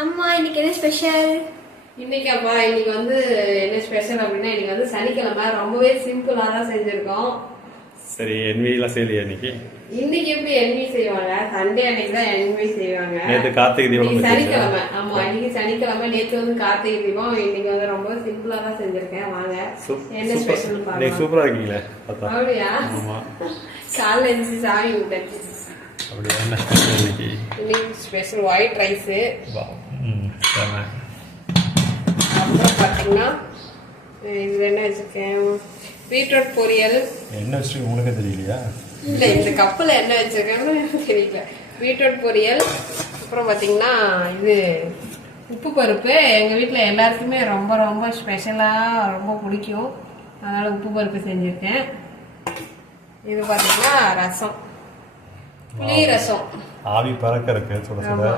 அம்மா இன்னைக்கு என்ன ஸ்பெஷல்? இன்னைக்கு வந்து என்ன ஸ்பெஷல் அப்படின்னா இன்னைக்கு வந்து சனிக்கிழமை ரொம்பவே சிம்பிளா தான் செஞ்சிருக்கோம். சரி, என்விலாம் செய்யலையா இன்னைக்கு? இன்னைக்கு எப்படி என்வி செய்வாங்க? சண்டே அன்னைக்கு தான் என்வி செய்வாங்க. நேத்து கார்த்திகை தீபம் சனிக்கிழமை. ஆமா, இன்னைக்கு சனிக்கிழமை. நேத்து வந்து கார்த்திகை தீபம். இன்னைக்கு வந்து ரொம்ப சிம்பிளா தான் செஞ்சிருக்கேன். வாங்க என்ன ஸ்பெஷல் பாருங்க. சூப்பரா இருக்கீங்களே. அப்படியா? ஆமா. காலைல எழுந்து சாமி கும்பிட்டாச்சு. அப்படியே என்ன ஸ்பெஷல் இன்னைக்கு? இன்னைக்கு ஸ்பெஷல் ஒயிட் ரைஸ். சரி. அப்புறம் பாத்தீங்கன்னா இது என்ன வச்சிருக்கேன், பீட்ரூட் பொரியல். என்ன வச்சு உங்களுக்கு தெரியலையா? இல்ல, இந்த கப்பில் என்ன வச்சிருக்கேன்னு தெரியல. பீட்ரூட் பொரியல். அப்புறம் பாத்தீங்கன்னா இது உப்பு பருப்பு. எங்க வீட்டுல எல்லாருக்குமே ரொம்ப ரொம்ப ஸ்பெஷலா ரொம்ப பிடிக்கும், அதனால உப்பு பருப்பு செஞ்சிருக்கேன். இது பாத்தீங்கன்னா ரசம், புளி ரசம். ஆவி பறக்க இருக்கு சுட சுட.